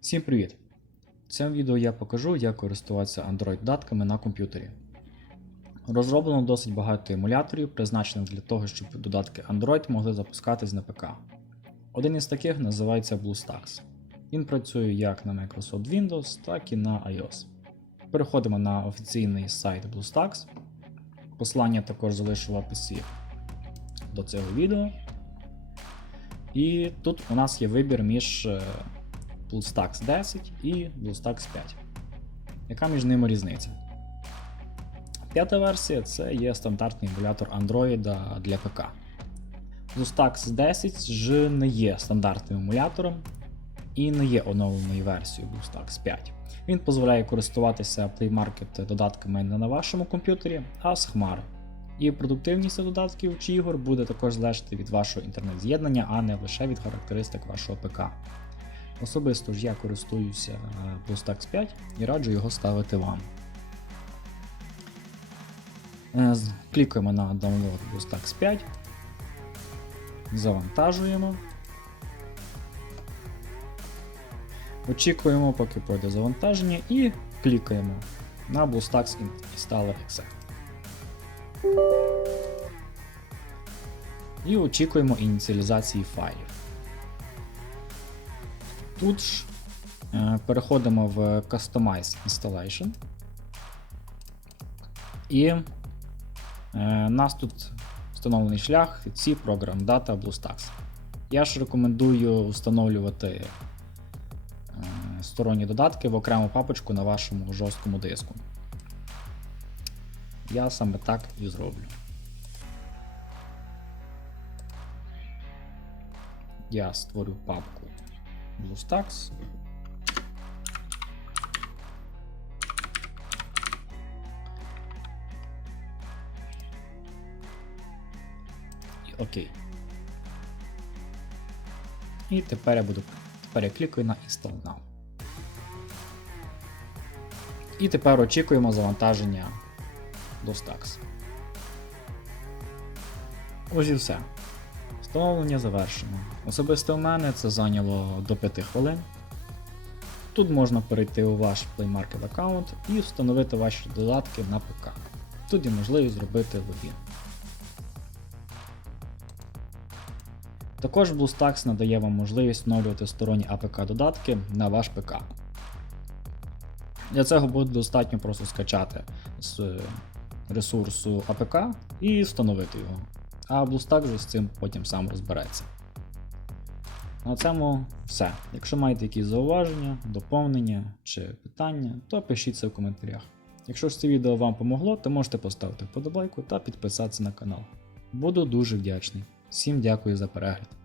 Всім привіт! В цьому відео я покажу, як користуватися Android-додатками на комп'ютері. Розроблено досить багато емуляторів, призначених для того, щоб додатки Android могли запускатись на ПК. Один із таких називається BlueStacks. Він працює як на Microsoft Windows, так і на iOS. Переходимо на офіційний сайт BlueStacks. Посилання також залишу в описі до цього відео. І тут у нас є вибір між е, BlueStacks 10 і BlueStacks 5. Яка між ними різниця? П'ята версія це є стандартний емулятор Android для ПК. BlueStacks 10 ж не є стандартним емулятором і не є оновленою версією BlueStacks 5. Він дозволяє користуватися Play Market додатками не на вашому комп'ютері, а з хмари. І продуктивність додатків чи ігор буде також залежати від вашого інтернет-з'єднання, а не лише від характеристик вашого ПК. Особисто ж я користуюся е, 5 і раджу його ставити вам. Е, Клікаємо на Download BlueStacks 5, завантажуємо. Очікуємо, поки пройде завантаження, і клікаємо на BlueStacks Installer Exec. І очікуємо ініціалізації файлів. Тут ж е, переходимо в Customize Installation. І е, нас тут встановлений шлях C Program Data BlueStacks. Я ж рекомендую встановлювати е, сторонні додатки в окрему папочку на вашому жорсткому диску. Я саме так і зроблю. Я створю папку BlueStacks. Окей. І тепер я буду. Тепер я клікаю на Install Now. І тепер очікуємо завантаження BlueStacks. Ось і все. Встановлення завершено. Особисто в мене це зайняло до 5 хвилин. Тут можна перейти у ваш Play Market аккаунт і встановити ваші додатки на ПК. Тут є можливість зробити логін. Також BlueStacks надає вам можливість встановлювати сторонні APK додатки на ваш ПК. Для цього буде достатньо просто скачати з ресурсу APK і встановити його. А BlueStack вже з цим потім сам розбереться. На цьому все. Якщо маєте якісь зауваження, доповнення чи питання, то пишіть це в коментарях. Якщо ж це відео вам помогло, то можете поставити вподобайку та підписатися на канал. Буду дуже вдячний. Всім дякую за перегляд.